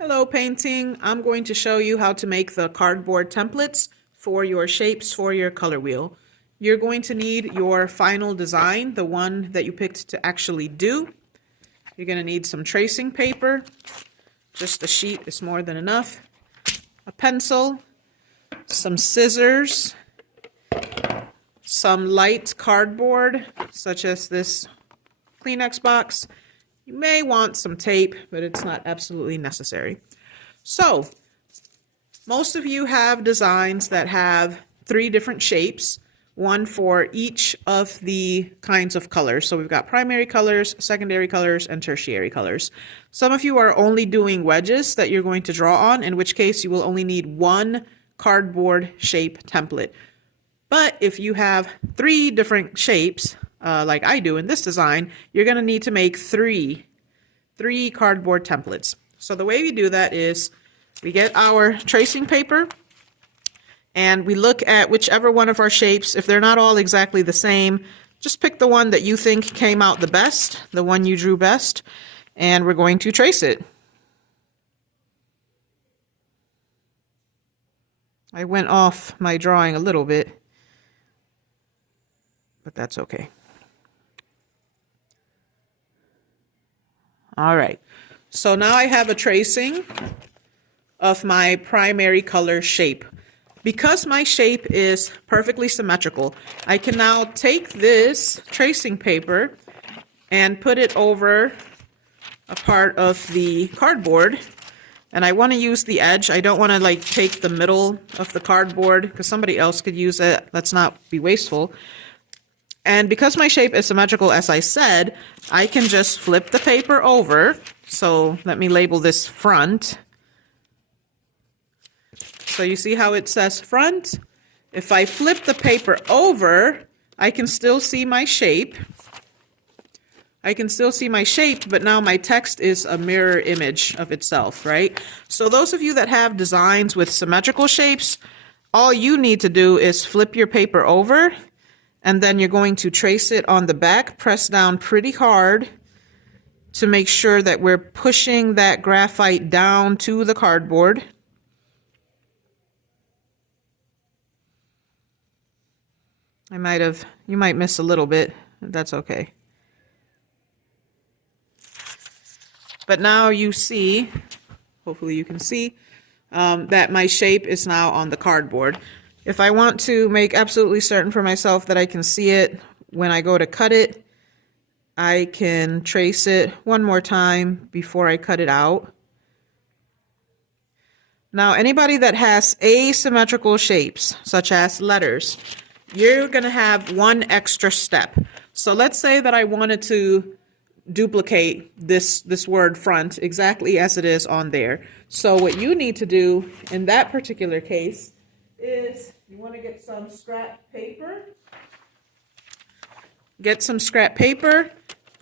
Hello painting, I'm going to show you how to make the cardboard templates for your shapes for your color wheel. You're going to need your final design, the one that you picked to actually do. You're going to need some tracing paper, just a sheet is more than enough, a pencil, some scissors, some light cardboard such as this Kleenex box. You may want some tape, but it's not absolutely necessary. So, most of you have designs that have 3 different shapes, one for each of the kinds of colors. So we've got primary colors, secondary colors, and tertiary colors. Some of you are only doing wedges that you're going to draw on, in which case you will only need one cardboard shape template. But if you have 3 different shapes, like I do in this design, you're going to need to make three cardboard templates. So the way we do that is we get our tracing paper and we look at whichever one of our shapes. If they're not all exactly the same, just pick the one that you think came out the best, the one you drew best, and we're going to trace it. I went off my drawing a little bit, but that's okay. All right, so now I have a tracing of my primary color shape. Because my shape is perfectly symmetrical, I can now take this tracing paper and put it over a part of the cardboard. And I want to use the edge. I don't want to like take the middle of the cardboard because somebody else could use it. Let's not be wasteful. And because my shape is symmetrical, as I said, I can just flip the paper over. So let me label this front. So you see how it says front? If I flip the paper over, I can still see my shape. But now my text is a mirror image of itself, right? So those of you that have designs with symmetrical shapes, all you need to do is flip your paper over, and then you're going to trace it on the back, press down pretty hard to make sure that we're pushing that graphite down to the cardboard. You might miss a little bit, that's okay. But now you see, hopefully you can see, that my shape is now on the cardboard. If I want to make absolutely certain for myself that I can see it when I go to cut it, I can trace it one more time before I cut it out. Now, anybody that has asymmetrical shapes, such as letters, you're going to have one extra step. So let's say that I wanted to duplicate this word front exactly as it is on there. So what you need to do in that particular case is you want to get some scrap paper.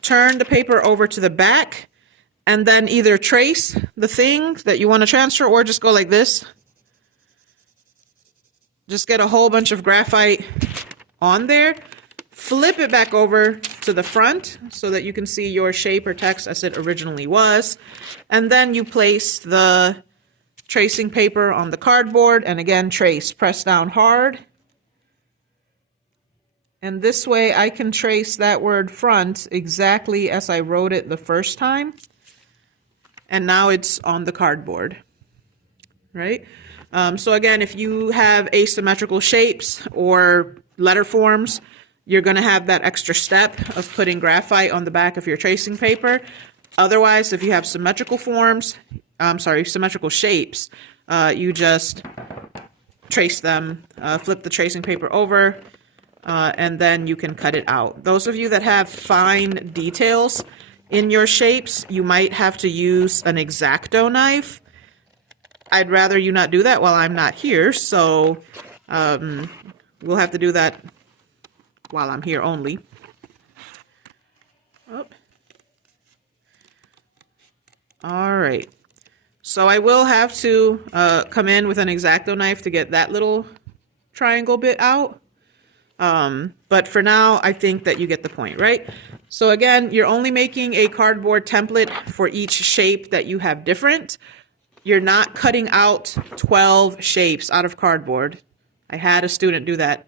Turn the paper over to the back, and then either trace the thing that you want to transfer or just go like this. Just get a whole bunch of graphite on there. Flip it back over to the front so that you can see your shape or text as it originally was. And then you place the tracing paper on the cardboard and again trace. Press down hard. And this way I can trace that word front exactly as I wrote it the first time. And now it's on the cardboard, right? So again, if you have asymmetrical shapes or letter forms, you're going to have that extra step of putting graphite on the back of your tracing paper. Otherwise, if you have symmetrical shapes, you just trace them, flip the tracing paper over, and then you can cut it out. Those of you that have fine details in your shapes, you might have to use an X-Acto knife. I'd rather you not do that while I'm not here, so we'll have to do that while I'm here only. Oh. All right. So I will have to come in with an X-Acto knife to get that little triangle bit out. But for now, I think that you get the point, right? So again, you're only making a cardboard template for each shape that you have different. you're not cutting out 12 shapes out of cardboard. I had a student do that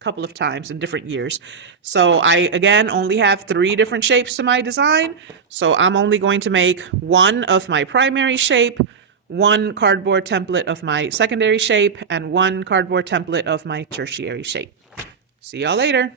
a couple of times in different years. So I, again, only have 3 different shapes to my design. So I'm only going to make one of my primary shape, one cardboard template of my secondary shape, and one cardboard template of my tertiary shape. See y'all later.